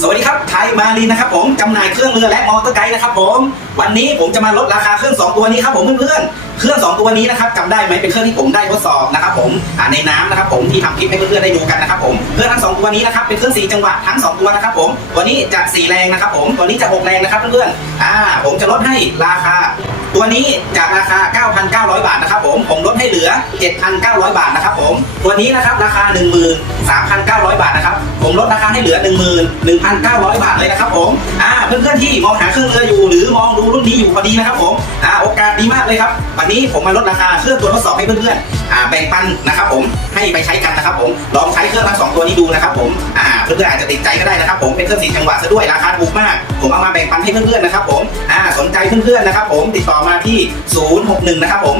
สวัสดีครับไทยมารีนะครับผมจำหน่ายเครื่องเรือและมอเตอร์ไกด์นะครับผมวันนี้ผมจะมาลดราคาเครื่อง 2 ตัวนี้ครับผมเพื่อนๆเครื่อง 2 ตัวนี้นะครับจำได้ไหมเป็นเครื่องที่ผมได้ทดสอบนะครับผมอ่าในน้ำนะครับผมที่ทำคลิปให้เพื่อนๆได้ดูกันนะครับผมเครื่องทั้งสองตัวนี้นะครับเป็นเครื่อง4จังหวะทั้ง 2 ตัวนะครับผมตัวนี้จะ4แรงนะครับผมตัวนี้จะ6แรงนะครับเพื่อนๆอ่าผมจะลดให้ราคา ตัวนี้จากราคา 9,900 บาทนะครับผมผมลดให้เหลือ 7,900 บาทนะครับผมตัวนี้นะครับราคา 13,900 บาทนะครับผมลดราคาให้เหลือ 11,900 บาทเลยนะครับผมอ่าเพื่อนๆที่มองหาเครื่องเรืออยู่ หรือมองดูรุ่นนี้อยู่พอดีนะครับผมอ่าโอกาสดีมากเลยครับวันนี้ผมมาลดราคาเครื่องตัวทดสอบให้เพื่อนๆอ่าแบ่งปันนะครับผมให้ไปใช้กันนะครับผมลองใช้เครื่องทั้งสองตัวนี้ดูนะครับผมอ่าเพื่อนๆอาจจะติดใจก็ได้นะครับผมเป็นเครื่องสีจังหวะซะด้วยราคาถูกมาก ผมเอามาแบ่งปันให้เพื่อนๆนะครับผม เพื่อนๆนะครับผมติดต่อมาที่ 061 นะครับผม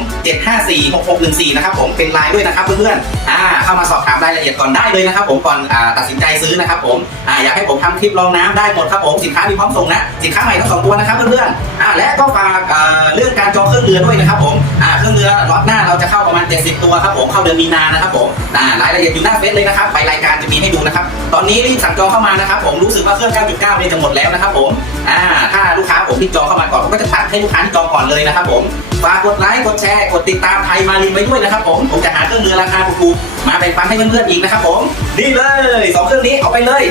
754 6614 นะครับผมเป็นไลน์ด้วยนะครับเพื่อนๆอ่าเข้ามาสอบถามรายละเอียดก่อนได้เลยนะครับผมก่อนอ่าตัดสินใจซื้อนะครับผมอ่าอยากให้ผมทำคลิปลองน้ำได้หมดครับผมสินค้ามีพร้อมส่งนะสินค้าใหม่ทั้งสองตัวนะครับเพื่อนๆอ่าและก็ฝากเอ่อเรื่องการจองเครื่องเรือด้วยนะครับผมอ่าเครื่องเรือล็อตหน้าเราจะเข้าประมาณ 70 ตัวครับผมเข้าเดือนมีนานะครับผมอ่ารายละเอียดอยู่หน้าเฟซเลยนะครับไปรายการ มีให้ดูนะครับ ตอนนี้รีบสั่งจองเข้ามานะครับ ผมรู้สึกว่าเครื่อง 9.9เนี่ยจะหมดแล้วนะครับผมอ่าถ้าลูกค้าผมที่จองเข้ามาก่อนผมก็จะตัดให้ลูกค้าที่จองก่อนเลยนะครับ ผมฝากกดไลค์กดแชร์กดติดตามไทยมารีนไว้ด้วยนะครับ ผมผมจะหาเครื่องเรือราคาถูกๆมาแบ่งปันให้เพื่อนๆอีกนะครับ ผมนี่เลยสองเครื่องนี้เอาไปเลย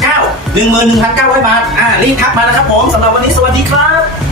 7,900 11,900บาทอ่ารีบทักมานะครับ ผมสำหรับวันนี้สวัสดีครับ